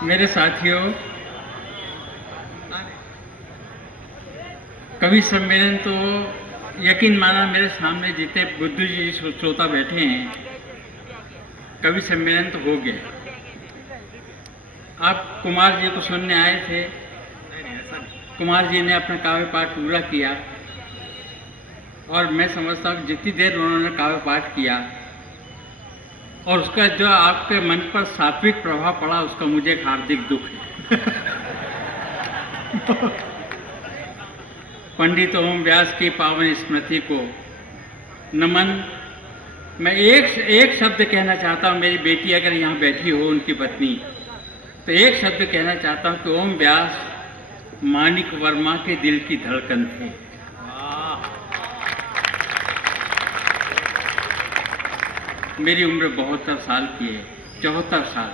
मेरे साथियों, कवि सम्मेलन तो यकीन माना मेरे सामने जितने बुद्धिजीवी श्रोता बैठे हैं, कवि सम्मेलन तो हो गया। आप कुमार जी को सुनने आए थे, कुमार जी ने अपना काव्य पाठ पूरा किया और मैं समझता हूँ जितनी देर उन्होंने काव्य पाठ किया और उसका जो आपके मन पर सात्विक प्रभाव पड़ा, उसका मुझे एक हार्दिक दुख है। पंडित ओम व्यास की पावन स्मृति को नमन। मैं एक शब्द कहना चाहता हूँ, मेरी बेटी अगर यहाँ बैठी हो, उनकी पत्नी, तो एक शब्द कहना चाहता हूँ कि ओम व्यास मानिक वर्मा के दिल की धड़कन थे। मेरी उम्र 72 साल की है, 74 साल।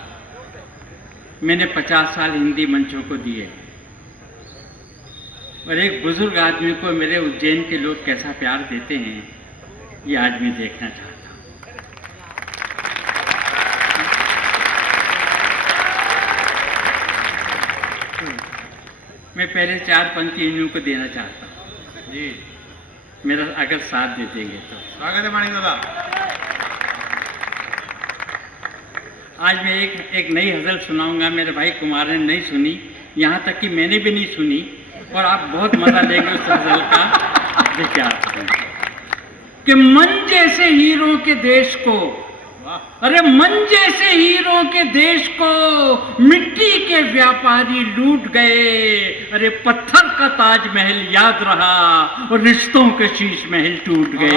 मैंने 50 साल हिंदी मंचों को दिए और एक बुजुर्ग आदमी को मेरे उज्जैन के लोग कैसा प्यार देते हैं, ये आज मैं देखना चाहता हूँ। मैं पहले 4 पंक्ति इन्हीं को देना चाहता हूँ जी, मेरा अगर साथ दे देंगे तो। स्वागत है मानिक दादा। आज मैं एक नई गज़ल सुनाऊंगा। मेरे भाई कुमार ने नहीं सुनी, यहाँ तक कि मैंने भी नहीं सुनी, और आप बहुत मजा लेंगे उस गज़ल का। देखिए कि मन जैसे हीरो के देश को, अरे मन जैसे हीरो के देश को मिट्टी के व्यापारी लूट गए। अरे पत्थर का ताजमहल याद रहा और रिश्तों के शीश महल टूट गए।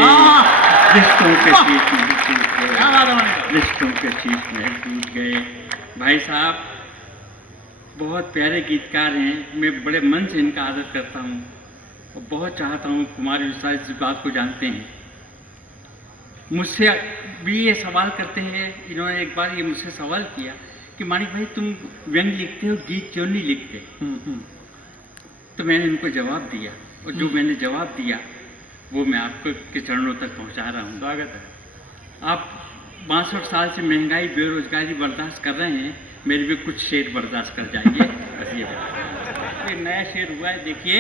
रिश्तों के शीश महल टूट गए, रिश्तों के शीश महल टूट गए। भाई साहब बहुत प्यारे गीतकार हैं, मैं बड़े मन से इनका आदर करता हूँ और बहुत चाहता हूँ कुमार विश्वास इस बात को जानते हैं। मुझसे भी ये सवाल करते हैं, इन्होंने एक बार ये मुझसे सवाल किया कि मानिक भाई तुम व्यंग लिखते हो, गीत क्यों नहीं लिखते? तो मैंने इनको जवाब दिया और जो मैंने जवाब दिया वो मैं आपको के चरणों तक पहुंचा रहा हूँ। स्वागत है। आप 62 साल से महंगाई बेरोजगारी बर्दाश्त कर रहे हैं, मेरे भी कुछ शेर बर्दाश्त कर जाइए। बस ये नया शेर हुआ है, देखिए।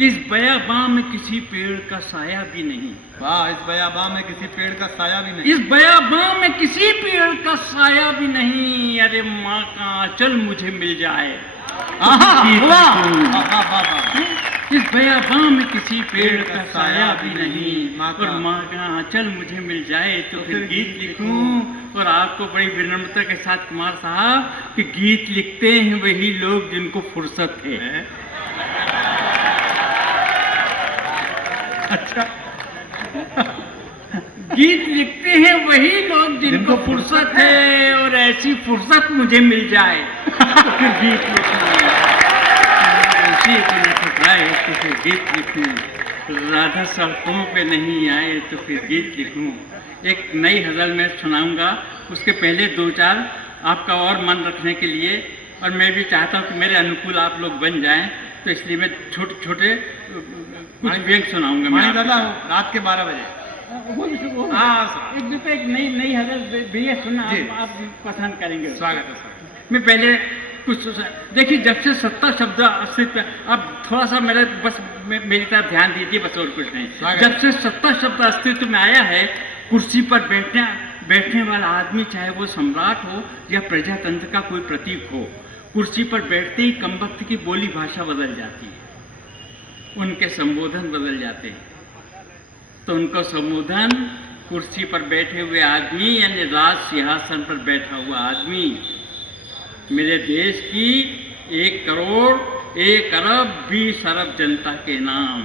इस बयाबां में किसी पेड़ का साया भी नहीं। वाह, इस बयाबां में किसी पेड़ का साया भी नहीं। इस बयाबां में किसी पेड़ का साया भी नहीं। अरे माँ का आंचल मुझे मिल जाए। इस बयाबां में किसी पेड़ का साया भी नहीं और माँ का आंचल मुझे मिल जाए तो फिर गीत लिखूं। और आपको बड़ी विनम्रता के साथ कुमार साहब कि गीत लिखते हैं वही लोग जिनको फुर्सत है। अच्छा, गीत लिखते हैं वही लोग जिनको फुर्सत है और ऐसी फुर्सत मुझे मिल जाए तो फिर गीत लिखूं। तो फिर गीत लिखूं। राधा सड़कों पे नहीं आए तो फिर गीत लिखूं। एक नई गज़ल मैं सुनाऊंगा, उसके पहले 2-4 आपका और मन रखने के लिए, और मैं भी चाहता हूँ कि मेरे अनुकूल आप लोग बन जाएं, तो इसलिए मैं छोटे छोटे कुछ व्यंग सुनाऊंगा। मानिक दादा रात के 12 बजे एक नई गज़ल भैया सुना, आप पसंद करेंगे। स्वागत है सर। मैं पहले कुछ देखिए, जब से सत्ता शब्द अस्तित्व, अब थोड़ा सा मेरे बस मेरी तरफ ध्यान दीजिए, बस और कुछ नहीं। जब से सत्ता शब्द अस्तित्व में आया है, कुर्सी पर बैठने वाला आदमी, चाहे वो सम्राट हो या प्रजातंत्र का कोई प्रतीक हो, कुर्सी पर बैठते ही कमबख्त की बोली भाषा बदल जाती है, उनके संबोधन बदल जाते हैं। तो उनको संबोधन कुर्सी पर बैठे हुए आदमी यानी राज सिंहासन पर बैठा हुआ आदमी, मेरे देश की 1 करोड़ 1 अरब 20 अरब जनता के नाम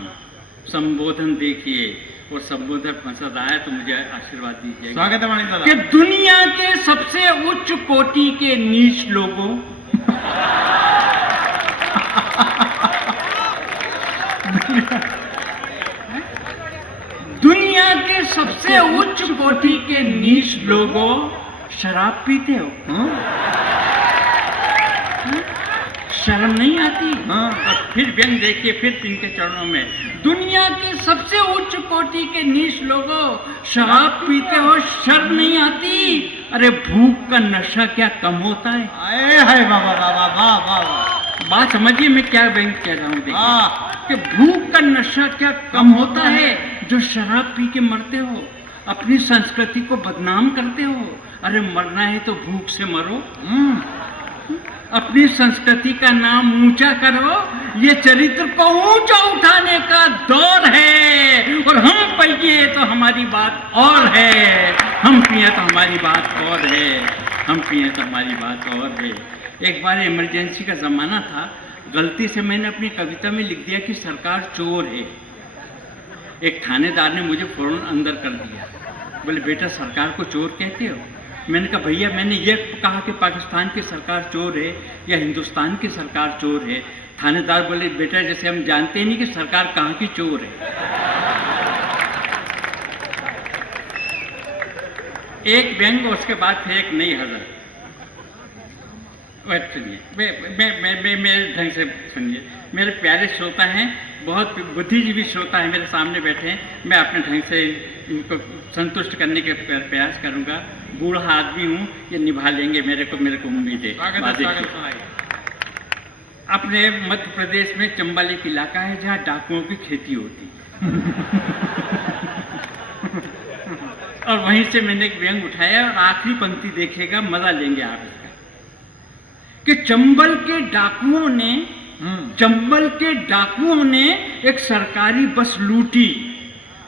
संबोधन देखिए, और संबोधन पसंद आया तो मुझे आशीर्वाद दीजिए। स्वागत है मानिक दादा। कि दुनिया के सबसे उच्च कोटि के नीच लोगों, दुनिया के सबसे उच्च कोटि के नीच लोगों, शराब पीते हो? शर्म नहीं आती? हाँ। और फिर व्यंग देखिए, फिर इनके चरणों में, दुनिया के सबसे उच्च कोटि के नीच लोगों, शराब पीते हो, शर्म नहीं आती? अरे भूख का नशा क्या कम होता है? आए हाय वाह वाह वाह वाह वाह वाह। बात समझिए मैं क्या व्यंग कह रहा हूँ। देखिए हाँ। कि भूख का नशा क्या कम होता है जो शराब पी के मरते हो, अपनी संस्कृति को बदनाम करते हो। अरे मरना है तो भूख से मरो, अपनी संस्कृति का नाम ऊंचा करो। ये चरित्र को ऊंचा उठाने का दौर है, और हम पिए तो हमारी बात और है, हम पिए तो हमारी बात और है, हम पिए तो हमारी बात और है। एक बार इमरजेंसी का ज़माना था, गलती से मैंने अपनी कविता में लिख दिया कि सरकार चोर है। एक थानेदार ने मुझे फौरन अंदर कर दिया, बोले बेटा सरकार को चोर कहते हो? मैंने कहा भैया मैंने ये कहा कि पाकिस्तान की सरकार चोर है या हिंदुस्तान की सरकार चोर है। थानेदार बोले बेटा जैसे हम जानते ही नहीं कि सरकार कहाँ की चोर है। एक व्यंग और उसके बाद फिर एक नई हज़र। सुनिए, मेरे ढंग से सुनिए, मेरे प्यारे श्रोता हैं, बहुत बुद्धिजीवी श्रोता हैं मेरे सामने बैठे हैं, मैं अपने ढंग से इनको संतुष्ट करने के प्रयास करूंगा। बूढ़ा आदमी हूँ, ये निभा लेंगे, मेरे को उम्मीद है। अपने मध्य प्रदेश में चंबल एक इलाका है जहाँ डाकुओं की खेती होती और वहीं से मैंने एक व्यंग उठाया, और आखिरी पंक्ति देखिएगा, मजा लेंगे आप इसका, कि चंबल के डाकुओं ने एक सरकारी बस लूटी,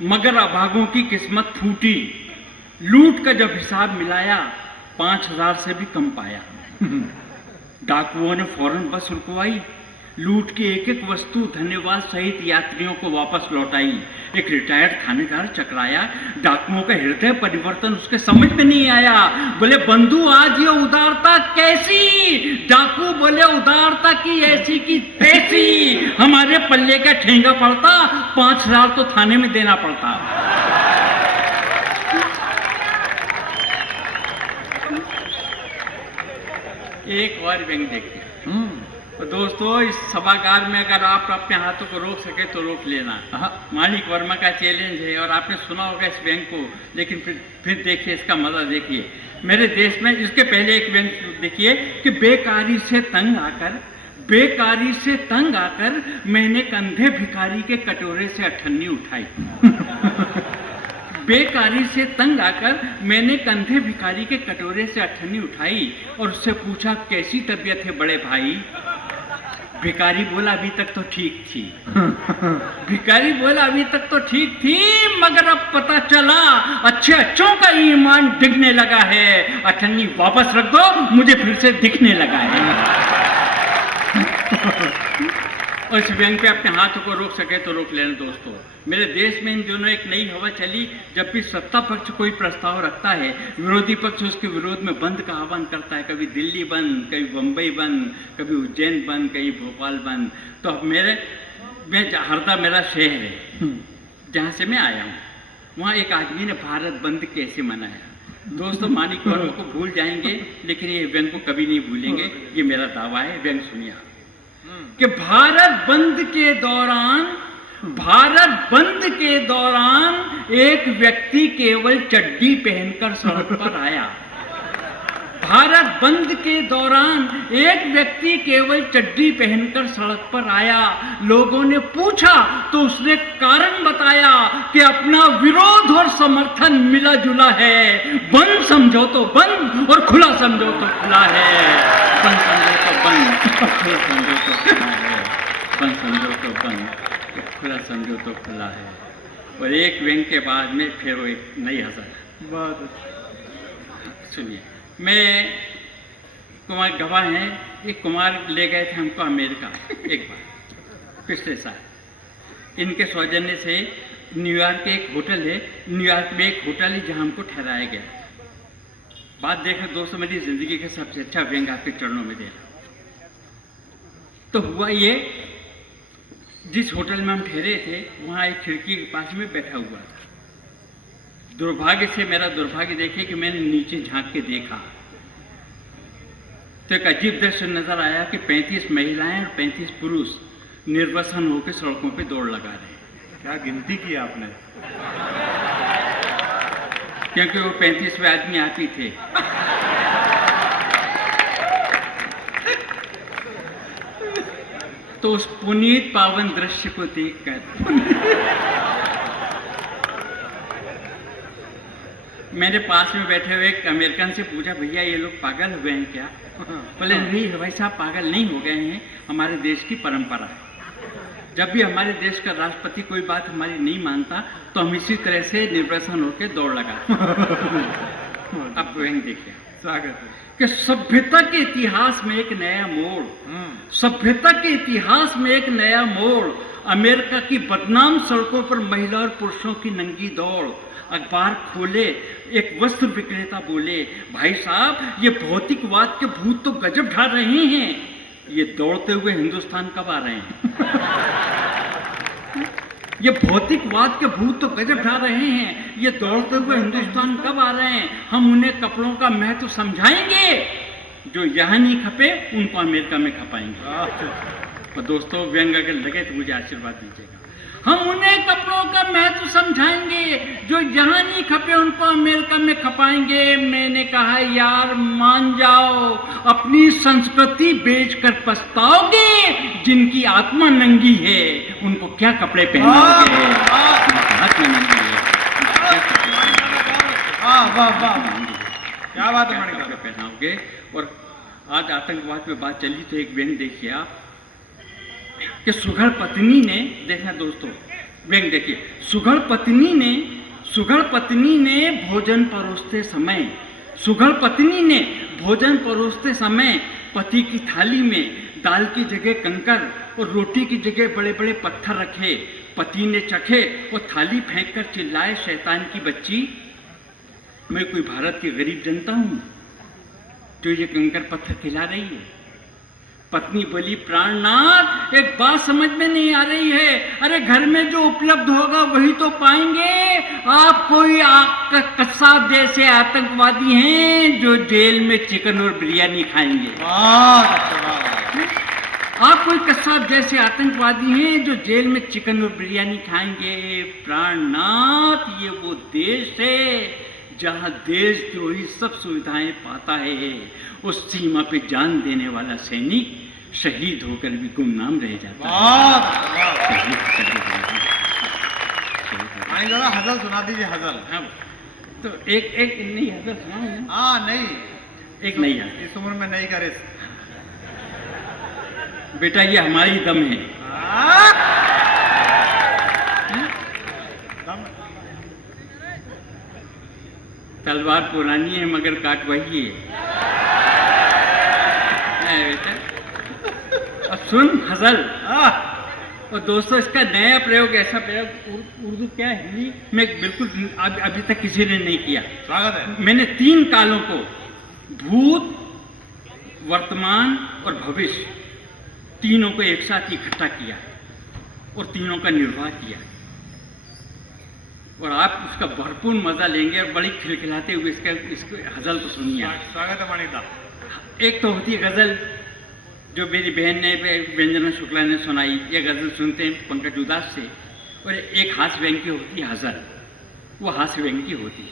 मगर अभागों की किस्मत फूटी। लूट का जब हिसाब मिलाया 5000 से भी कम पाया। डाकुओं ने फौरन बस रुकवाई, लूट की एक एक वस्तु धन्यवाद सहित यात्रियों को वापस लौटाई। एक रिटायर्ड थानेदार चकराया, डाकुओं का हृदय परिवर्तन उसके समझ में नहीं आया। बोले बंधु आज ये उदारता कैसी? डाकू बोले उदारता की ऐसी की तैसी, हमारे पल्ले का ठेंगा पड़ता, 5000 तो थाने में देना पड़ता। एक और व्यंग देखते हैं। तो दोस्तों इस सभागार में अगर आप अपने हाथों को रोक सके तो रोक लेना। माणिक वर्मा का चैलेंज है, और आपने सुना होगा इस व्यंग को, लेकिन फिर देखिए इसका मजा देखिए। मेरे देश में इसके पहले एक व्यंग देखिए कि बेकारी से तंग आकर मैंने कंधे भिखारी के कटोरे से अठन्नी उठाई। बेकारी से तंग आकर मैंने कंधे भिखारी के कटोरे से अठन्नी उठाई और उससे पूछा कैसी तबीयत है बड़े भाई? भिखारी बोला अभी तक तो ठीक थी। भिखारी बोला अभी तक तो ठीक थी, मगर अब पता चला अच्छों का ईमान डिगने लगा है। अठन्नी वापस रख दो, मुझे फिर से दिखने लगा है। और इस व्यंग पे अपने हाथों को रोक सके तो रोक लेना। दोस्तों मेरे देश में इन दिनों एक नई हवा चली, जब भी सत्ता पक्ष कोई प्रस्ताव रखता है, विरोधी पक्ष उसके विरोध में बंद का आह्वान करता है। कभी दिल्ली बंद, कभी बम्बई बंद, कभी उज्जैन बंद, कभी भोपाल बंद। तो अब हरदा मेरा शहर है जहाँ से मैं आया हूँ, वहाँ एक आदमी ने भारत बंद कैसे मनाया। दोस्तों माणिक वर्मा को भूल जाएंगे, लेकिन ये व्यंग को कभी नहीं भूलेंगे, ये मेरा दावा है। व्यंग सुनिए कि भारत बंद के दौरान एक व्यक्ति केवल चड्डी पहनकर सड़क पर आया। भारत बंद के दौरान एक व्यक्ति केवल चड्डी पहनकर सड़क पर आया। लोगों ने पूछा तो उसने कारण बताया कि अपना विरोध और समर्थन मिला जुला है। बंद समझो तो बंद और खुला समझो तो खुला है। बंद समझो तो बंद, खुला समझो तो खुला है। बंद समझो तो बंद, खुला समझो तो खुला है। और एक व्यंग के बाद में फिर वो एक नई हज़र। बहुत सुनिए, मैं कुमार गवाह हैं, एक कुमार ले गए थे हमको अमेरिका एक बार पिछले साल। इनके सौजन्य से न्यूयॉर्क के एक होटल है, न्यूयॉर्क में एक होटल है जहाँ हमको ठहराया गया। बात देखें दोस्तों, मेरी ज़िंदगी का सबसे अच्छा व्यंग आपके चरणों में दे रहा। तो हुआ ये, जिस होटल में हम ठहरे थे वहाँ एक खिड़की के पास में बैठा हुआ था। दुर्भाग्य से मेरा दुर्भाग्य देखे कि मैंने नीचे झांक के देखा तो एक अजीब दृश्य नजर आया कि 35 महिलाएं और 35 पुरुष निर्वसन होकर सड़कों पे दौड़ लगा रहे हैं। क्या गिनती की आपने? क्योंकि वो 35वें आदमी आप ही थे। तो उस पुनीत पावन दृश्य को देखकर मेरे पास में बैठे हुए एक अमेरिकन से पूछा, भैया ये लोग पागल हो गए हैं क्या? बोले नहीं भाई साहब, पागल नहीं हो गए हैं, हमारे देश की परंपरा है। जब भी हमारे देश का राष्ट्रपति कोई बात हमारी नहीं मानता तो हम इसी तरह से निर्वसन होकर दौड़ लगाते हैं। अब वहीं देखिए, स्वागत है। कि सभ्यता के इतिहास में एक नया मोड़, सभ्यता के इतिहास में एक नया मोड़। अमेरिका की बदनाम सड़कों पर महिला और पुरुषों की नंगी दौड़। अखबार खोले, एक वस्त्र विक्रेता बोले, भाई साहब ये भौतिकवाद के भूत तो गजब ढा रहे हैं। ये दौड़ते हुए हिंदुस्तान कब आ रहे हैं? ये भौतिकवाद के भूत तो गजब ढा रहे हैं, ये दौड़ते हुए हिंदुस्तान कब आ रहे हैं? हम उन्हें कपड़ों का महत्व समझाएंगे, जो यहाँ नहीं खपे उनको अमेरिका में खपाएंगे। तो दोस्तों, व्यंग अगर लगे तो मुझे आशीर्वाद दीजिएगा। हम उन्हें कपड़ों का महत्व समझाएंगे, जो यहाँ नहीं खपे उनको अमेरिका में खपाएंगे। मैंने कहा यार मान जाओ, अपनी संस्कृति बेचकर पछताओगे। जिनकी आत्मा नंगी है उनको क्या कपड़े पहनाओगे? आत्मा नंगी है, क्या बात है, कपड़े पहनाओगे? और आज आतंकवाद पे बात चली तो एक व्यंग देखिए आप, कि सुघड़ पत्नी ने, देखना दोस्तों व्यंग देखिए, सुघड़ पत्नी ने भोजन परोसते समय, सुघड़ पत्नी ने भोजन परोसते समय पति की थाली में दाल की जगह कंकर और रोटी की जगह बड़े बड़े पत्थर रखे। पति ने चखे और थाली फेंककर चिल्लाए, शैतान की बच्ची, मैं कोई भारत की गरीब जनता हूँ जो ये कंकर पत्थर खिला रही है? पत्नी बोली, प्राणनाथ एक बात समझ में नहीं आ रही है। अरे घर में जो उपलब्ध होगा वही तो पाएंगे। आप कोई कसाब जैसे आतंकवादी हैं जो जेल में चिकन और बिरयानी खाएंगे। आप कोई कसाब जैसे आतंकवादी हैं जो जेल में चिकन और बिरयानी खाएंगे। प्राणनाथ ये वो देश है जहाँ देशद्रोही सब सुविधाएं पाता है। उस सीमा पे जान देने वाला सैनिक शहीद होकर भी गुमनाम रह जाता है। हजल सुना दीजिए, हजल। हाँ, तो एक नई हजल सुनाऊं? हाँ नहीं, एक नई हजल। इस उम्र में नहीं करे बेटा, ये हमारी दम है। तलवार पुरानी है मगर काट वही है। बेटा अब सुन हजल। और दोस्तों, इसका नया प्रयोग, ऐसा प्रयोग उर्दू क्या हिंदी में बिल्कुल अभी तक किसी ने नहीं किया। स्वागत है। मैंने 3 कालों को, भूत, वर्तमान और भविष्य, तीनों को एक साथ इकट्ठा किया और तीनों का निर्वाह किया। और आप उसका भरपूर मजा लेंगे और बड़ी खिलखिलाते हुए इसको हजल को सुनिए। स्वागत है मानिता। एक तो होती है गजल जो मेरी बहन ने, व्यंजना शुक्ला ने सुनाई। ये गजल सुनते हैं पंकज उदास से। और एक हास्य व्यंग की होती है हजल, वो हास्य व्यंग की होती है।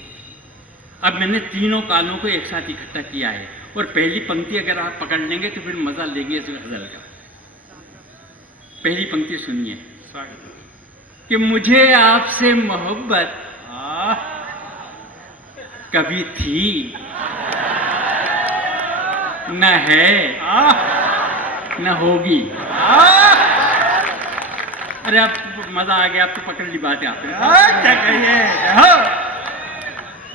अब मैंने तीनों कालों को एक साथ इकट्ठा किया है और पहली पंक्ति अगर आप पकड़ लेंगे तो फिर मजा लेंगे इस गजल का। पहली पंक्ति सुनिए। स्वागत है। कि मुझे आपसे मोहब्बत कभी थी न है न होगी। अरे अब मजा आ गया, अब तो पकड़ ली बात है आपने। क्या कहिए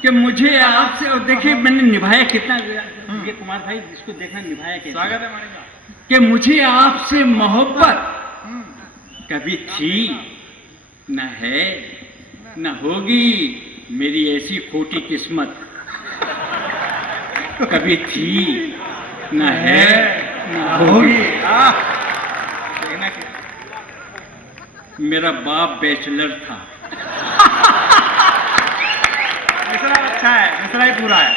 कि मुझे आपसे, और देखिए मैंने निभाया कितना, ये कुमार भाई इसको देखना निभाया कैसे। स्वागत है मानिता। कि मुझे आपसे मोहब्बत कभी थी न है न होगी, मेरी ऐसी खोटी किस्मत। कभी थी न है न होगी। मेरा बाप बैचलर था। मिसरा अच्छा है, मिसरा ही पूरा है।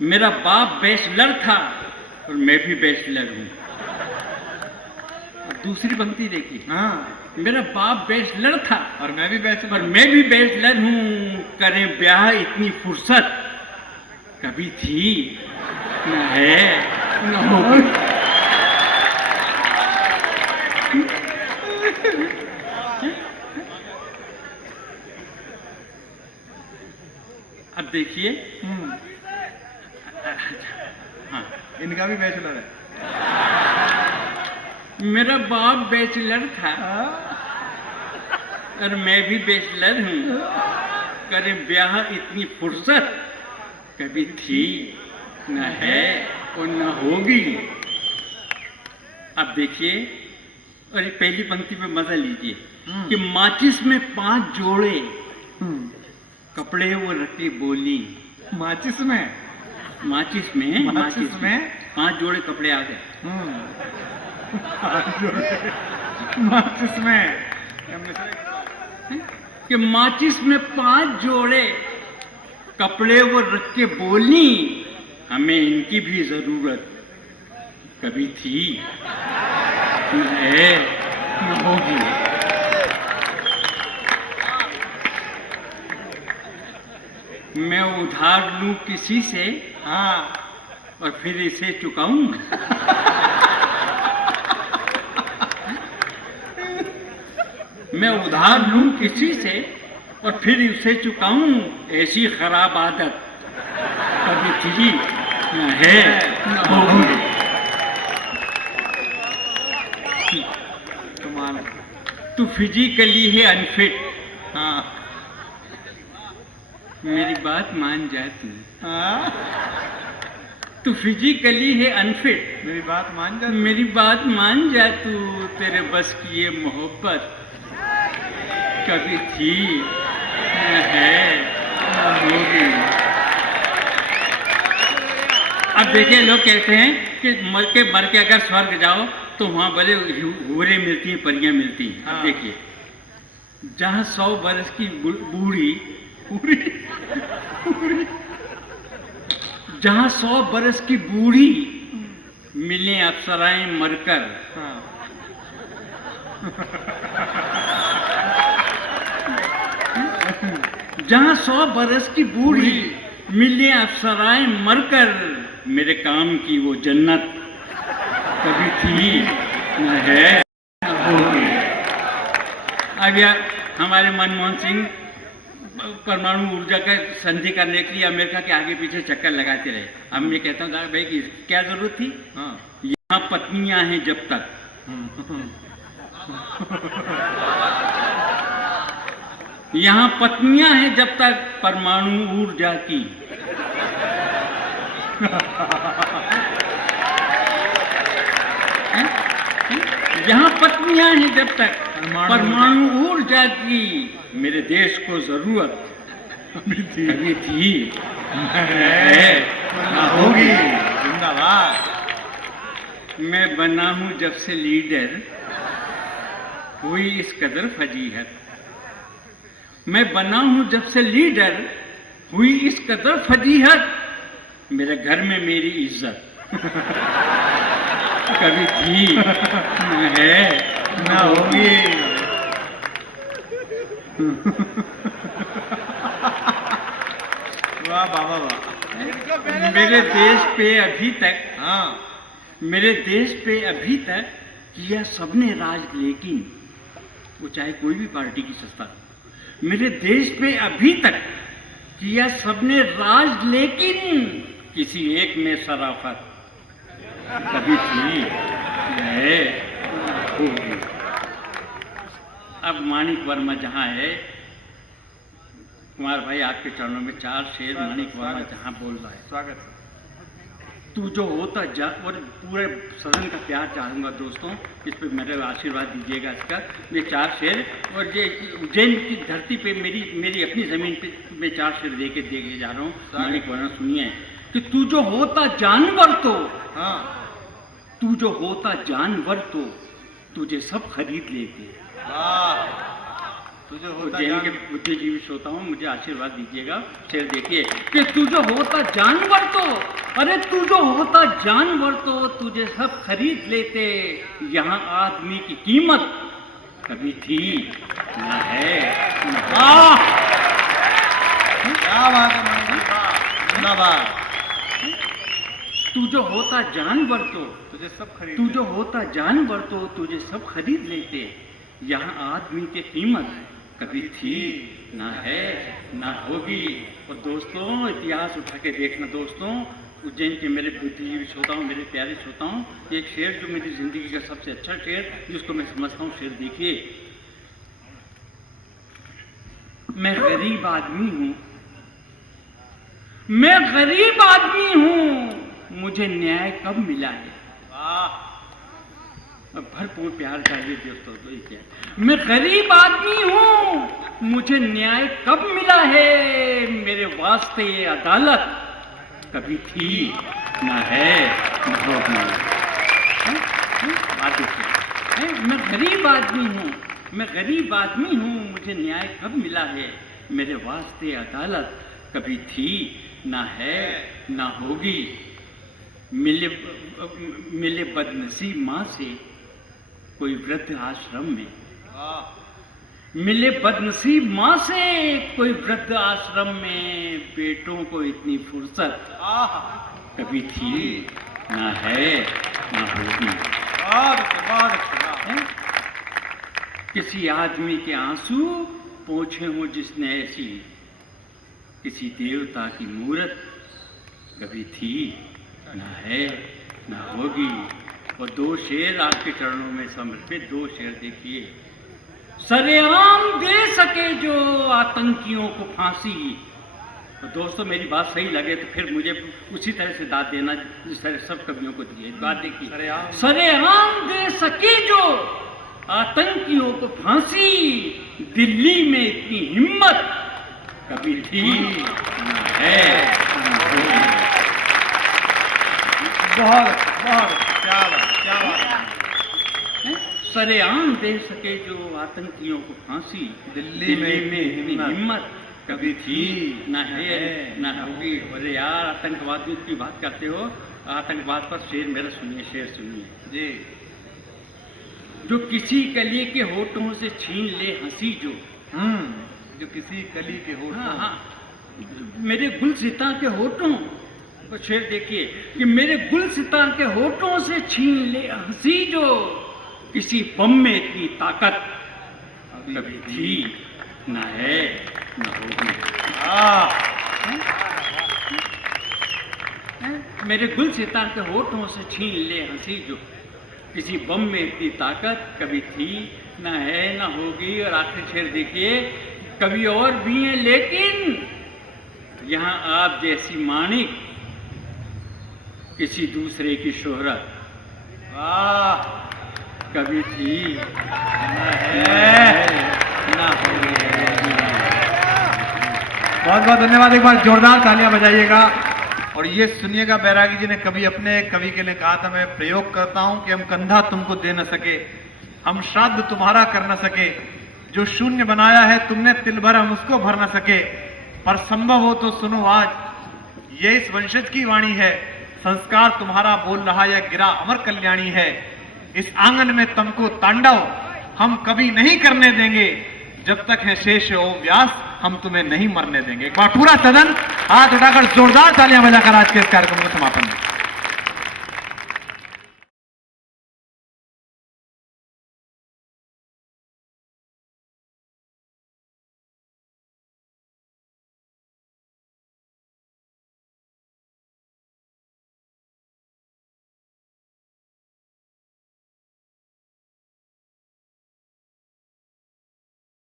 मेरा बाप बैचलर था और मैं भी बैचलर हूँ। और दूसरी पंक्ति देखिए, हाँ मेरा बाप बैचलर था और मैं भी बैचलर पर मैं भी बैचलर हूँ। करें ब्याह इतनी फुर्सत कभी थी न है न होगी। अब देखिए, हाँ, इनका भी बैचलर है। मेरा बाप बैचलर था और मैं भी बैचलर हूँ। करें ब्याह इतनी फुर्सत कभी थी न है और न होगी। अब देखिए, और ये पहली पंक्ति पे मजा लीजिए कि माचिस में 5 जोड़े कपड़े वो रखे बोली। माचिस में माचिस में माचिस में 5 जोड़े कपड़े आ गए। माचिस में हमने सुना कि माचिस में 5 जोड़े कपड़े वो रख के बोली, हमें इनकी भी जरूरत कभी थी न है न होगी। मैं उधार लूं किसी से, हाँ और फिर इसे चुकाऊं। मैं उधार लूं किसी से और फिर उसे चुकाऊं, ऐसी खराब आदत कभी थी न है न होगी। कमाल। तू फिजिकली है अनफिट, हाँ मेरी बात मान जा तू। हाँ तू फिजिकली है अनफिट, मेरी बात मान जा। मेरी बात मान जा तू। तेरे बस की ये मोहब्बत कभी थी न है न होगी। अब देखिए, लोग कहते हैं कि मर के अगर स्वर्ग जाओ तो वहाँ बड़े हूरें मिलती हैं, परियां मिलती हैं। अब हाँ। देखिए, जहाँ 100 बरस की बूढ़ी जहाँ 100 बरस की बूढ़ी मिले अप्सराएं मरकर, हाँ जहाँ 100 बरस की बूढ़ी मिले अप्सराएं मरकर, मेरे काम की वो जन्नत कभी थी न है न होगी। अब यार, हमारे मनमोहन सिंह परमाणु ऊर्जा का संधि करने के लिए अमेरिका के आगे पीछे चक्कर लगाते रहे। अब मैं कहता हूँ भाई कि क्या जरूरत थी? हाँ यहाँ पत्नियां हैं जब तक, यहाँ पत्नियां हैं जब तक परमाणु ऊर्जा की। यहाँ पत्नियां हैं जब तक परमाणु ऊर्जा की, मेरे देश को जरूरत कभी थी है न होगी। जिंदाबाद। मैं बना हूं जब से लीडर, हुई इस कदर फजीहत। मैं बना हूं जब से लीडर, हुई इस कदर फजीहत। मेरे घर में मेरी इज्जत कभी थी न है न होगी। वाह बाबा वाह। मेरे देश पे अभी तक, हाँ मेरे देश पे अभी तक किया सबने राज, लेकिन वो चाहे कोई भी पार्टी की सत्ता हो। मेरे देश पे अभी तक किया सबने राज, लेकिन किसी एक में शराफत कभी थी है होगी। अब माणिक वर्मा जहाँ है, कुमार भाई आपके चरणों में 4 शेर माणिक वर्मा जहाँ बोल रहा है। स्वागत। तू जो होता जा, और पूरे सदन का प्यार चाहूँगा दोस्तों, इस पे मेरे आशीर्वाद दीजिएगा इसका। ये 4 शेर, और ये उज्जैन की धरती पे मेरी अपनी ज़मीन पे मैं 4 शेर देके जा रहा हूँ। माणिक वर्मा सुनिए कि तू जो होता जानवर तो, हाँ तू जो होता जानवर तो तुझे सब खरीद लेते। वाह। तुझे होता उज्जैन के जान बुद्धिजीवी श्रोता हूँ, मुझे आशीर्वाद दीजिएगा। शेर देखिए कि तू जो होता जानवर तो, अरे तू जो होता जानवर तो तुझे सब खरीद लेते, यहाँ आदमी की कीमत कभी थी न है न होगी। क्या बात है मान जी, वाह, जिंदाबाद। तू जो होता जानवर तो, तुझे सब खरीद तू जो होता जानवर तो तुझे सब खरीद लेते, यहाँ आदमी की कीमत कभी थी ना है ना होगी। और दोस्तों इतिहास उठा के देखना दोस्तों, उज्जैन के मेरे बुद्धिजीवी श्रोताओं, मेरे प्यारे श्रोताओं, एक शेर जो मेरी जिंदगी का सबसे अच्छा शेर जिसको मैं समझता हूँ, शेर देखिए। मैं गरीब आदमी हूँ, मैं गरीब आदमी हूँ, मुझे न्याय कब मिला है। वाह, भरपूर प्यार चाहिए दोस्तों। तो ये क्या, मैं गरीब आदमी हूँ, मुझे न्याय कब मिला है, मेरे वास्ते ये अदालत कभी थी ना है न होगी। बात देखिए, मैं गरीब आदमी हूँ, मैं गरीब आदमी हूँ, मुझे न्याय कब मिला है, मेरे वास्ते अदालत कभी थी ना है ना होगी। मिले बदनसीब माँ से कोई वृद्ध आश्रम में, वाह, मिले बदनसीब माँ से कोई वृद्ध आश्रम में, बेटों को इतनी फुर्सत आह, कभी थी ना है ना होगी। बहुत अच्छा, बहुत अच्छा, वाह। किसी आदमी के आंसू पोंछे हो जिसने ऐसी, किसी देवता की मूरत कभी थी ना है ना होगी। और दो शेर आपके चरणों में समर्पित, दो शेर देखिए। सरेआम दे सके जो आतंकियों को फांसी। तो दोस्तों मेरी बात सही लगे तो फिर मुझे उसी तरह से दाद देना जिस तरह सब कवियों को दिए। बात देखिए, सरेआम दे सके जो आतंकियों को फांसी, दिल्ली में इतनी हिम्मत कभी थी ना है ना होगी। बहुत क्या बात, क्या बात। सरेआम दे सके जो आतंकियों को फांसी, दिल्ली में इतनी हिम्मत कभी थी ना है ना ना होगी। अरे यार आतंकवादियों की बात करते हो, आतंकवाद पर शेर मेरा सुनिए, शेर सुनिए जी। जो किसी कली के होठों से छीन ले हंसी जो, जो किसी कली के होठों, हाँ हाँ मेरे गुलसिता के होठों, तो शेर देखिए कि मेरे गुलसिता के होठों से छीन ले हंसी जो, किसी बम में इतनी ताकत कभी थी ना है ना होगी। मेरे गुलसिता के होठों से छीन ले हंसी जो, किसी बम में इतनी ताकत कभी थी ना है ना होगी। और आखिरी शेर देखिए, कभी और भी हैं लेकिन यहाँ आप जैसी माणिक किसी दूसरे की शोहरत वाह, कभी थी ना है ना होगी। बहुत बहुत धन्यवाद। एक बार जोरदार तालियां बजाइएगा। और ये सुनिएगा, बैरागी जी ने कभी अपने कवि के लिए कहा था, मैं प्रयोग करता हूं कि हम कंधा तुमको दे न सके, हम श्राद्ध तुम्हारा कर न सके, जो शून्य बनाया है तुमने तिल भर हम उसको भर न सके, पर संभव हो तो सुनो आज, ये इस वंशज की वाणी है, संस्कार तुम्हारा बोल रहा यह गिरा अमर कल्याणी है, इस आंगन में तुमको तांडव हम कभी नहीं करने देंगे, जब तक है शेष ओम व्यास हम तुम्हें नहीं मरने देंगे। एक बार पूरा सदन हाथ उठाकर जोरदार तालियां बजाकर आज के इस कार्यक्रम को समापन करें।